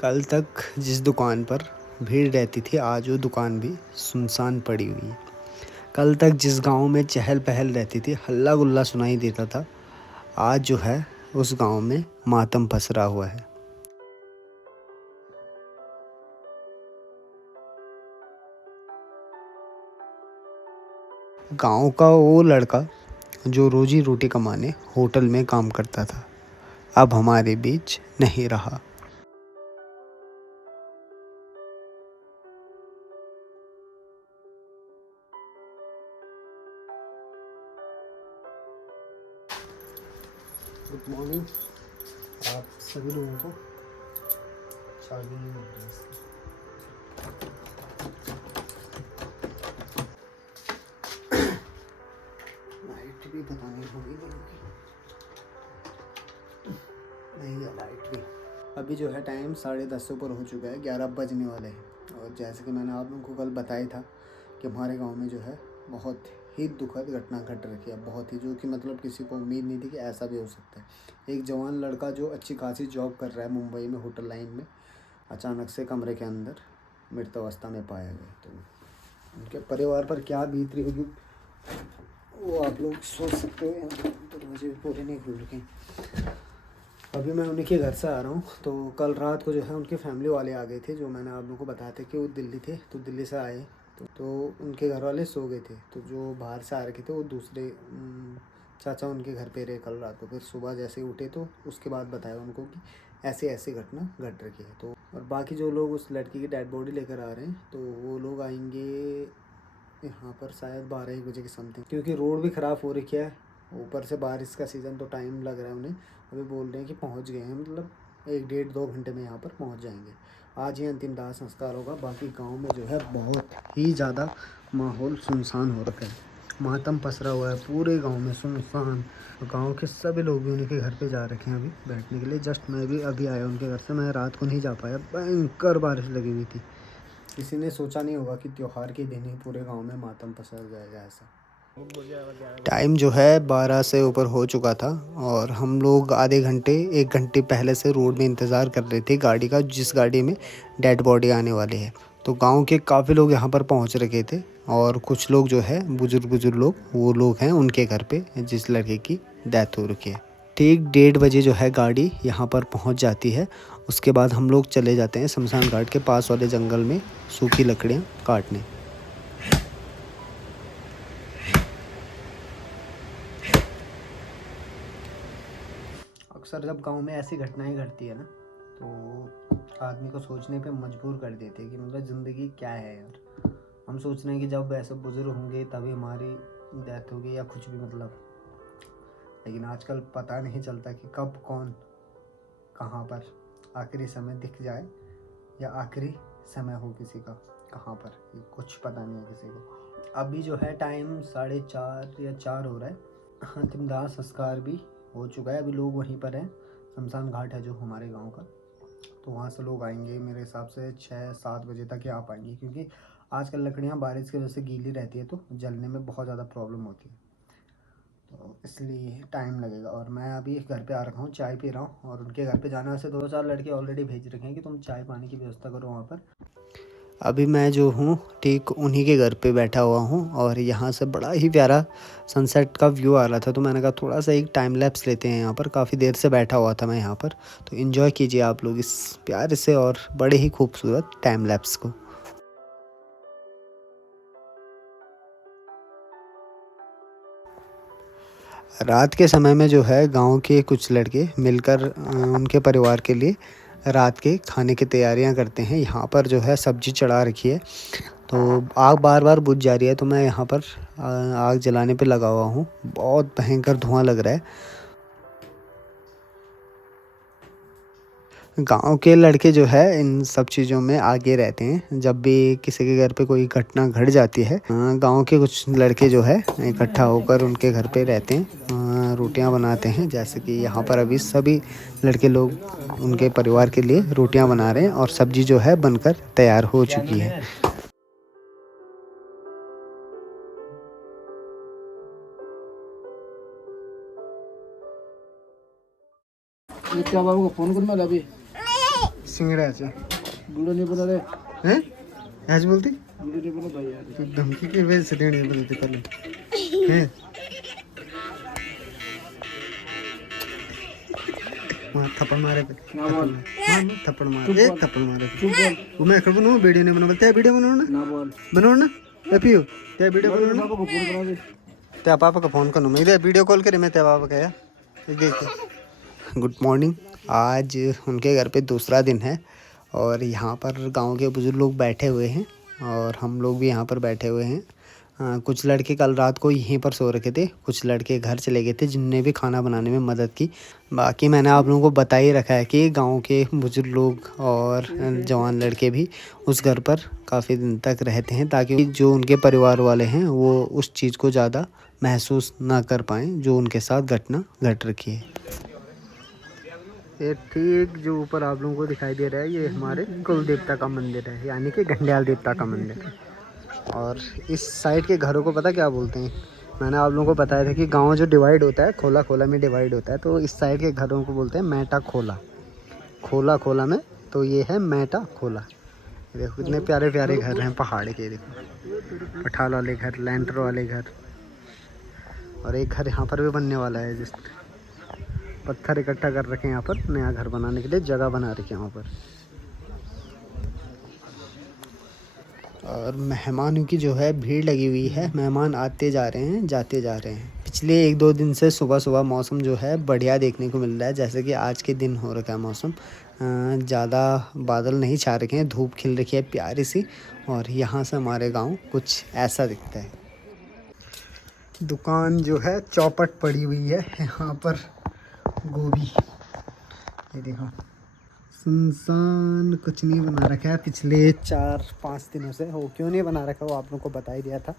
कल तक जिस दुकान पर भीड़ रहती थी आज वो दुकान भी सुनसान पड़ी हुई है। कल तक जिस गांव में चहल पहल रहती थी, हल्ला गुल्ला सुनाई देता था, आज जो है उस गांव में मातम पसरा हुआ है। गांव का वो लड़का जो रोजी रोटी कमाने होटल में काम करता था, अब हमारे बीच नहीं रहा। गुड मॉर्निंग आप सभी लोगों को। चाबी नहीं मिल रही इसकी। लाइट भी पता नहीं होगी नहीं है लाइट भी। अभी जो है टाइम 10:30 से ऊपर हो चुका है, 11 बजने वाले हैं। और जैसे कि मैंने आप लोगों को कल बताया था कि हमारे गांव में जो है बहुत ही दुखद घटना घट रही है, बहुत ही, जो कि मतलब किसी को उम्मीद नहीं थी कि ऐसा भी हो सकता है। एक जवान लड़का जो अच्छी खासी जॉब कर रहा है मुंबई में होटल लाइन में, अचानक से कमरे के अंदर मृत अवस्था में पाया गया। तो उनके परिवार पर क्या बीत रही होगी वो आप लोग सोच सकते हो। यहाँ दरवाजे भी पूरे नहीं खुल रखे। अभी मैं उन्हीं के घर से आ रहा हूँ। तो कल रात को जो है उनके फैमिली वाले आ गए थे, जो मैंने आप लोगों को बताया था कि वो दिल्ली थे, तो दिल्ली से आए तो उनके घर वाले सो गए थे। तो जो बाहर से आ रखे थे वो दूसरे चाचा उनके घर पे रहे कल रात को। फिर सुबह जैसे ही उठे तो उसके बाद बताया उनको कि ऐसे ऐसी घटना घट रही है। तो और बाकी जो लोग उस लड़की की डेड बॉडी लेकर आ रहे हैं तो वो लोग आएंगे यहाँ पर शायद 12-1 बजे के समथिंग, क्योंकि रोड भी ख़राब हो रखी है, ऊपर से बारिश का सीज़न, तो टाइम लग रहा है उन्हें। अभी बोल रहे हैं कि पहुँच गए हैं, मतलब 1-1.5-2 घंटे में यहाँ पर पहुँच जाएंगे। आज ही अंतिम दाह संस्कार होगा। बाकी गांव में जो है बहुत ही ज़्यादा माहौल सुनसान हो रखा है, मातम पसरा हुआ है पूरे गांव में, सुनसान। गांव के सभी लोग भी उनके घर पे जा रखे हैं अभी बैठने के लिए। जस्ट मैं भी अभी आया उनके घर से, मैं रात को नहीं जा पाया, भयंकर बारिश लगी हुई थी। किसी ने सोचा नहीं होगा कि त्योहार के दिन ही पूरे गांव में मातम पसर जाएगा ऐसा। टाइम जो है 12 से ऊपर हो चुका था और हम लोग आधे घंटे 1 घंटे पहले से रोड में इंतज़ार कर रहे थे गाड़ी का, जिस गाड़ी में डेड बॉडी आने वाली है। तो गांव के काफ़ी लोग यहाँ पर पहुँच रखे थे और कुछ लोग जो है बुजुर्ग लोग, वो लोग हैं उनके घर पे जिस लड़के की डेथ हो रखी है। ठीक 1:30 बजे जो है गाड़ी यहाँ पर पहुँच जाती है। उसके बाद हम लोग चले जाते हैं शमशान घाट के पास वाले जंगल में सूखी लकड़ियाँ काटने। अक्सर जब गांव में ऐसी घटनाएं घटती है ना, तो आदमी को सोचने पे मजबूर कर देते हैं कि मतलब ज़िंदगी क्या है यार। हम सोच रहे हैं कि जब ऐसे बुजुर्ग होंगे तभी हमारी डेथ होगी या कुछ भी, मतलब। लेकिन आजकल पता नहीं चलता कि कब कौन कहाँ पर आखिरी समय दिख जाए या आखिरी समय हो किसी का कहाँ पर, ये कुछ पता नहीं है किसी को। अभी जो है टाइम 4:30 या 4 हो रहा है। अंतिम दाह संस्कार भी हो चुका है, अभी लोग वहीं पर हैं। शमशान घाट है जो हमारे गांव का, तो वहाँ से लोग आएंगे मेरे हिसाब से 6-7 बजे तक ही आ पाएंगे, क्योंकि आजकल लकड़ियाँ बारिश की वजह से गीली रहती है तो जलने में बहुत ज़्यादा प्रॉब्लम होती है, तो इसलिए टाइम लगेगा। और मैं अभी घर पे आ रखा हूँ, चाय पी रहा हूँ, और उनके घर पे जाने वाले 2-4 लड़के ऑलरेडी भेज रखे हैं कि तुम चाय पानी की व्यवस्था करो वहाँ पर। अभी मैं जो हूँ ठीक उन्हीं के घर पे बैठा हुआ हूँ और यहाँ से बड़ा ही प्यारा सनसेट का व्यू आ रहा था, तो मैंने कहा थोड़ा सा एक टाइम लैप्स लेते हैं यहाँ पर। काफ़ी देर से बैठा हुआ था मैं यहाँ पर, तो इन्जॉय कीजिए आप लोग इस प्यारे से और बड़े ही खूबसूरत टाइम लैप्स को। रात के समय में जो है गांव के कुछ लड़के मिलकर उनके परिवार के लिए रात के खाने की तैयारियां करते हैं। यहाँ पर जो है सब्जी चढ़ा रखी है, तो आग बार बार बुझ जा रही है, तो मैं यहाँ पर आग जलाने पे लगा हुआ हूँ। बहुत भयंकर धुआं लग रहा है। गांव के लड़के जो है इन सब चीज़ों में आगे रहते हैं। जब भी किसी के घर पे कोई घटना घट जाती है, गांव के कुछ लड़के जो है इकट्ठा होकर उनके घर पे रहते हैं, रोटियां बनाते हैं। जैसे कि यहाँ पर अभी सभी लड़के लोग उनके परिवार के लिए रोटियां बना रहे हैं और सब्जी जो है बनकर तैयार हो चुकी है। क्या बाबू को फोन करना अभी सिंगड़ा আছে बुढ़ो नहीं बोला रे हैं आज बोलती बुढ़ो नहीं बोला भाई यार तो धमकी की वजह से देनी बोलती पहले हैं मार थप्पड़ मारे पे ना बोल मार थप्पड़ मार एक थप्पड़ मारे चुप बोल वो मैं कर बनाऊं वीडियो नहीं बना बोलते वीडियो बनाओ ना ना बोल ते पियो ते वीडियो बोल बनाओ बाबा को फोन करा दे ते पापा को फोन करूँ मैं इधर वीडियो कॉल करे मैं ते पापा का देख गुड मॉर्निंग। आज उनके घर पे दूसरा दिन है और यहाँ पर गांव के बुजुर्ग लोग बैठे हुए हैं और हम लोग भी यहाँ पर बैठे हुए हैं। कुछ लड़के कल रात को यहीं पर सो रखे थे, कुछ लड़के घर चले गए थे जिनने भी खाना बनाने में मदद की। बाकी मैंने आप लोगों को बता ही रखा है कि गांव के बुजुर्ग लोग और जवान लड़के भी उस घर पर काफ़ी दिन तक रहते हैं ताकि जो उनके परिवार वाले हैं वो उस चीज़ को ज़्यादा महसूस ना कर पाएँ जो उनके साथ घटना घट रखी है। ये ठीक जो ऊपर आप लोगों को दिखाई दे रहा है ये हमारे कुल देवता का मंदिर है, यानी कि घंडियाल देवता का मंदिर है। और इस साइड के घरों को पता क्या बोलते हैं, मैंने आप लोगों को बताया था कि गांव जो डिवाइड होता है खोला खोला में डिवाइड होता है, तो इस साइड के घरों को बोलते हैं मैटा खोला। खोला खोला में तो ये है मैटा खोला। देखो कितने प्यारे प्यारे घर हैं पहाड़ के, देखो पठाल वाले घर, लैंटर वाले घर, और एक घर यहाँ पर भी बनने वाला है जिस पत्थर इकट्ठा कर रखे हैं यहाँ पर नया घर बनाने के लिए जगह बना रखी है यहाँ पर। और मेहमानों की जो है भीड़ लगी हुई है, मेहमान आते जा रहे हैं जाते जा रहे हैं। पिछले 1-2 दिन से सुबह सुबह मौसम जो है बढ़िया देखने को मिल रहा है, जैसे कि आज के दिन हो रखा है मौसम ज़्यादा बादल नहीं छा रखे हैं, धूप खिल रखी है प्यारी सी। और यहाँ से हमारे गाँव कुछ ऐसा दिखता है। दुकान जो है चौपट पड़ी हुई है यहाँ पर, गोभी ये देखो सुनसान, कुछ नहीं बना रखा है पिछले 4-5 दिनों से। वो क्यों नहीं बना रखा वो आप लोगों को बता ही दिया था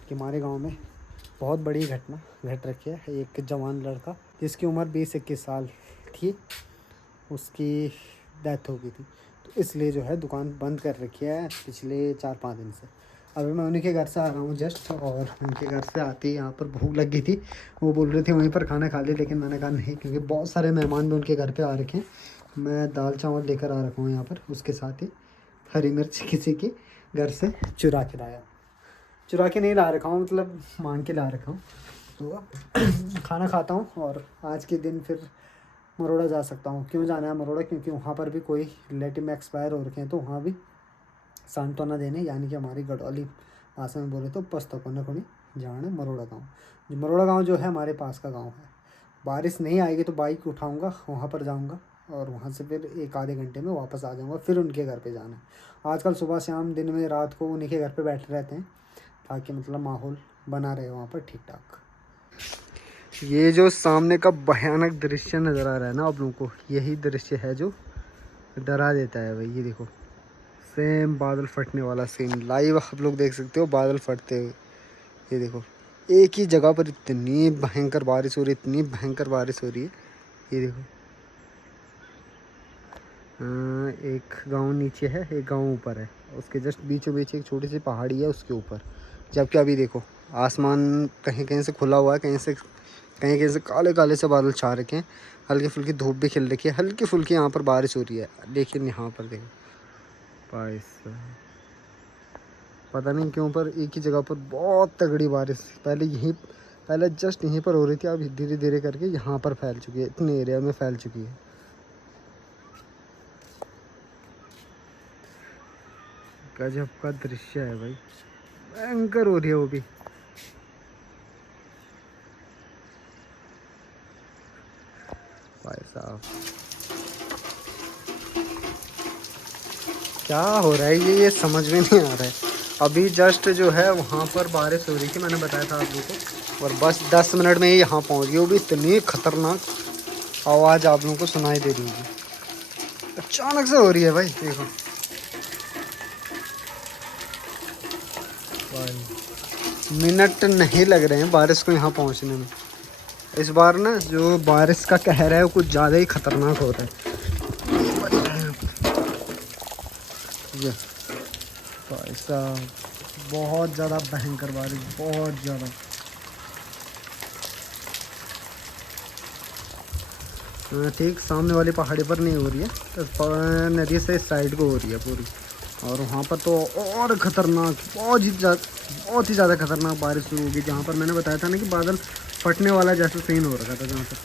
कि हमारे गांव में बहुत बड़ी घटना घट रखी है। एक जवान लड़का जिसकी उम्र 20-21 साल थी, उसकी डेथ हो गई थी, तो इसलिए जो है दुकान बंद कर रखी है पिछले 4-5 दिन से। अभी मैं उन्हीं के घर से आ रहा हूँ जस्ट, और उनके घर से आते ही यहाँ पर भूख लग गई थी, वो बोल रहे थे वहीं पर खाना खा ले, लेकिन मैंने कहा नहीं क्योंकि बहुत सारे मेहमान भी उनके घर पे आ रखे हैं। मैं दाल चावल लेकर आ रखा हूँ यहाँ पर, उसके साथ ही हरी मिर्च किसी के घर से चुरा के लाया, चुरा के नहीं ला रखा हूँ मतलब मांग के ला रखा हूँ। तो खाना खाता हूँ और आज के दिन फिर मरोड़ा जा सकता हूँ। क्यों जाना है मरोड़ा, क्योंकि वहाँ पर भी कोई रिलेटिव में एक्सपायर हो रखे हैं, तो वहाँ भी सांत्वना देने, यानी कि हमारी गढ़वाली भाषा में बोले तो पस्तकोना कोनी जाने मरोड़ा गाँव। मरोड़ा गाँव जो है हमारे पास का गाँव है। बारिश नहीं आएगी तो बाइक उठाऊंगा, वहाँ पर जाऊंगा और वहाँ से फिर 1-आधे घंटे में वापस आ जाऊंगा, फिर उनके घर पे जाना है। आजकल सुबह शाम दिन में रात को उन्हीं के घर पे बैठे रहते हैं ताकि मतलब माहौल बना रहे वहाँ पर ठीक ठाक। ये जो सामने का भयानक दृश्य नज़र आ रहा है ना आप लोगों को, यही दृश्य है जो डरा देता है भाई। ये देखो सेम बादल फटने वाला सीन लाइव आप लोग देख सकते हो, बादल फटते हुए। ये देखो एक ही जगह पर इतनी भयंकर बारिश हो रही है, इतनी भयंकर बारिश हो रही है। ये देखो एक गांव नीचे है, एक गांव ऊपर है, उसके जस्ट बीचों बीच एक छोटी सी पहाड़ी है उसके ऊपर। जबकि अभी देखो आसमान कहीं कहीं से खुला हुआ है, कहीं से काले काले से बादल छा रखे हैं, हल्की फुल्की धूप भी खिल रखी है, हल्की फुल्की यहाँ पर बारिश हो रही है। लेकिन यहाँ पर देखो भाई साहब पता नहीं क्यों पर एक ही जगह पर बहुत तगड़ी बारिश पहले जस्ट यहीं पर हो रही थी, अब धीरे धीरे करके यहाँ पर फैल चुकी है, इतने एरिया में फैल चुकी है। गजब का दृश्य है भाई, भयंकर हो रही है वो भी। भाई साहब क्या हो रहा है ये समझ में नहीं आ रहा है। अभी जस्ट जो है वहाँ पर बारिश हो रही थी, मैंने बताया था आप लोगों को, और बस 10 मिनट में ही यहाँ पहुँच गई। वो भी इतनी खतरनाक आवाज़ आप लोगों को सुनाई दे रही है, अचानक से हो रही है भाई। देखो मिनट नहीं लग रहे हैं बारिश को यहाँ पहुँचने में। इस बार ना जो बारिश का कहर है वो कुछ ज़्यादा ही खतरनाक हो रहा है। भाई साहब बहुत ज़्यादा भयंकर बारिश, बहुत ज़्यादा। ठीक सामने वाली पहाड़ी पर नहीं हो रही है, तो नदी से इस साइड को हो रही है पूरी। और वहाँ पर तो और ख़तरनाक, बहुत ही ज़्यादा खतरनाक बारिश शुरू होगी, जहाँ पर मैंने बताया था ना कि बादल फटने वाला जैसा सीन हो रखा था जहाँ पर।